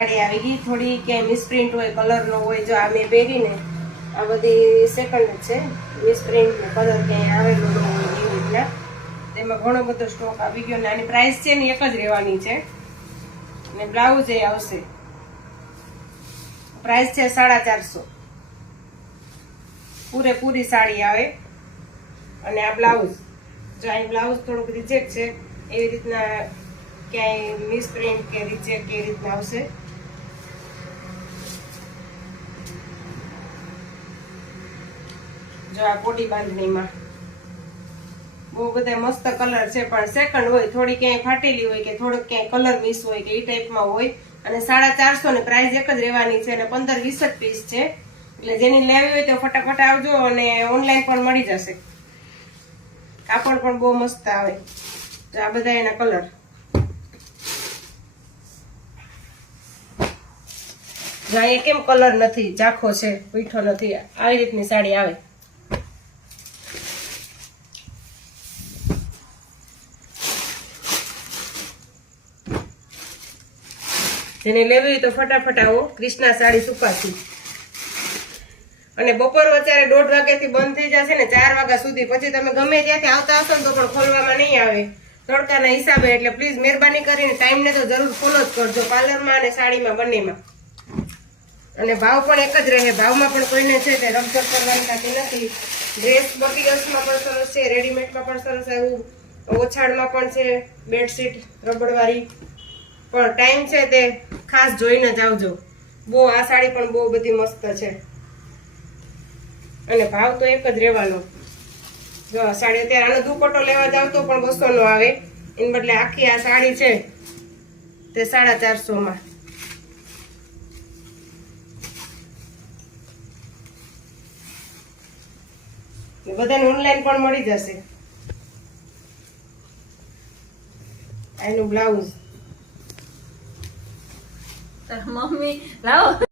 સાડી આવી ગઈ. થોડી ક્યાંય મિસપ્રિન્ટ હોય, કલર નો હોય, જો આ મેં પહેરીને આ બધી સેકન્ડ છે, મિસપ્રિન્ટ ને કલર ક્યાંય આવેલો ન હોય એવી રીતના. તેમાં ઘણો બધો સ્ટોક આવી ગયો ને આની પ્રાઇસ છે ને એક જ રહેવાની છે ને બ્લાઉઝ એ આવશે. પ્રાઇસ છે 450. પૂરેપૂરી સાડી આવે અને આ બ્લાઉઝ, જો અહીં બ્લાઉઝ થોડુંક રિજેક્ટ છે એવી રીતના ક્યાંય મિસપ્રિન્ટ કે રિજેક્ટ એ રીતના આવશે. જો આ કોટી બાંધણીમાં બહુ બધા મસ્ત કલર છે, પણ સેકન્ડ હોય, થોડી ક્યાંય ફાટેલી હોય કે થોડોક ક્યાંય કલર મિસ હોય કે એ ટાઈપમાં હોય. અને 450 ને પ્રાઇસ એક જ રહેવાની છે અને 15-20 જ પીસ છે. એટલે જેની લેવી હોય તો ફટાફટ આવજો અને ઓનલાઈન પણ મળી જશે. કાપડ પણ બહુ મસ્ત આવે. તો આ બધા એના કલર. જો અહીંયા કેમ કલર નથી, ઝાખો છે, પીઠો નથી, આવી રીતની સાડી આવે. જેને લેવી હોય તો ફટાફટ આવો. કૃષ્ણા સાડી સુપાસી. અને બપોર અત્યારે 1:30 વાગ્યાથી બંધ થઈ જશે ને 4 વાગ્યા સુધી. પછી તમે ગમે ત્યાંથી આવતા હશો ને તો પણ ખોલવામાં નહીં આવે તડકાના હિસાબે. એટલે પ્લીઝ મહેરબાની કરીને ટાઈમને તો જરૂર ફોલો જ કરજો, પાર્લરમાં અને સાડીમાં બંનેમાં. અને ભાવ પણ એક જ રહે. ભાવમાં પણ કોઈને છે તે રમઝટ કરવાની થતી નથી. ડ્રેસ મટીરિયલ્સમાં પણ સરસ છે, રેડીમેડમાં પણ સરસ આવ્યું, ઓછાડમાં પણ છે, બેડશીટ રબડવાળી. પણ ટાઈમ છે તે ખાસ જોઈને જ આવજો. બહુ આ સાડી પણ બહુ બધી મસ્ત છે અને ભાવ તો એક જ રહેવાનો. જો આ સાડી અત્યારે આનો દુપટ્ટો લેવા જાવ તો પણ 200 નો આવે, એને બદલે આખી આ સાડી છે તે 450 માં. બધાને ઓનલાઈન પણ મળી જશે. આનું બ્લાઉઝ મમ્મી લાવો